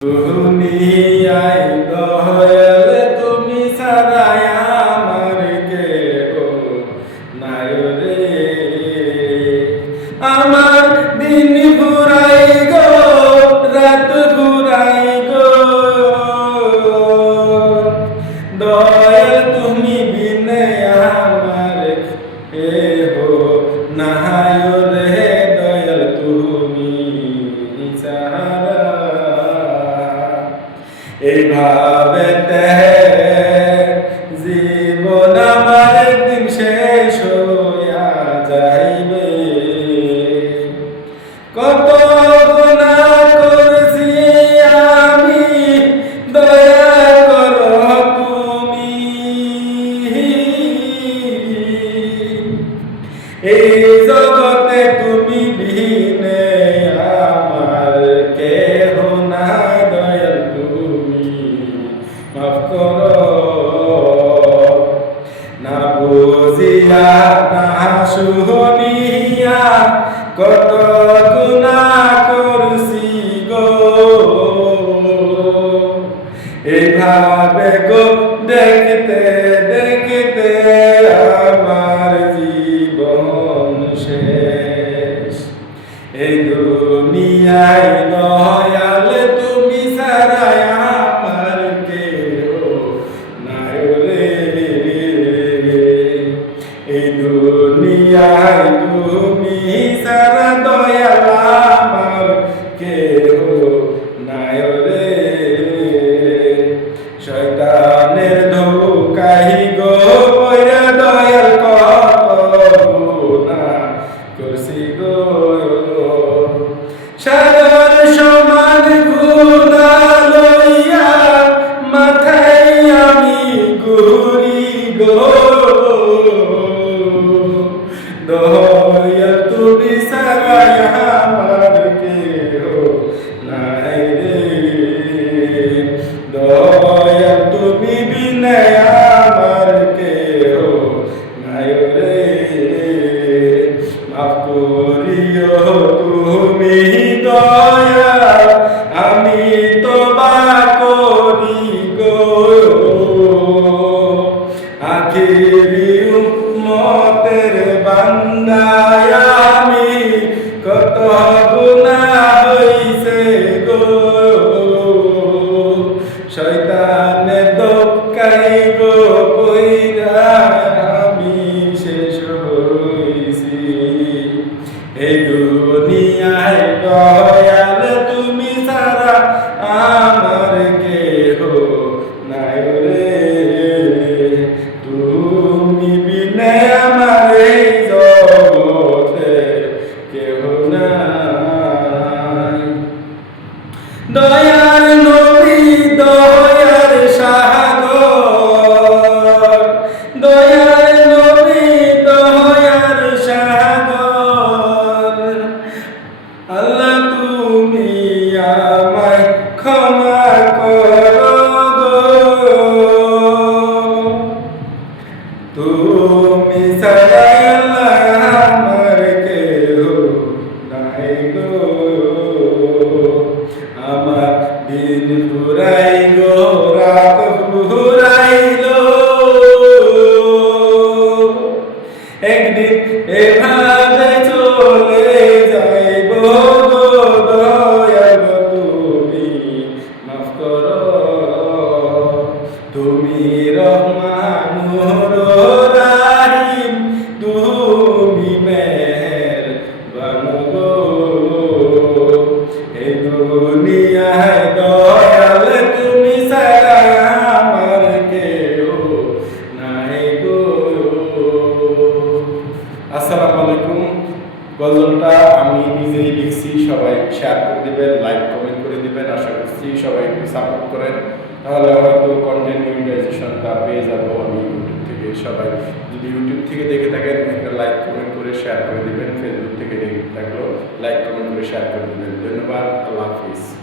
দুনিয়ায় দয়াল তুমি সারায় আমার কেহ নাই আমার দিন ফুরাই গো রাত ফুরাই গো। এই জগতে তুমি বিনে আমার কেহ না দয়াল তুমি। মাফ না বুঝিয়া না শুনিয়া দুনিয়ায় তুমি সারা দয়াল আমার নাই রে। শয়তানের ধোকাই গো পয়রা দয়াল কত করছি গো। সমান গুণা লইয়া মাথায় আমি ঘুরি গো। pois একদিন এভাবে সবাই শেয়ার করে দিবেন লাইক কমেন্ট করে দিবেন। আশা করছি সবাই একটু সাপোর্ট করেন। তাহলে হয়তো কন্টেন্ট ইউটিলাইজেশনটা পেয়ে যাব আমি ইউটিউব থেকে। সবাই যদি ইউটিউব থেকে দেখে থাকেন, একটা লাইক কমেন্ট করে শেয়ার করে দিবেন। ফেসবুক থেকে দেখে থাকলেও লাইক কমেন্ট করে শেয়ার করে দিবেন। ধন্যবাদ।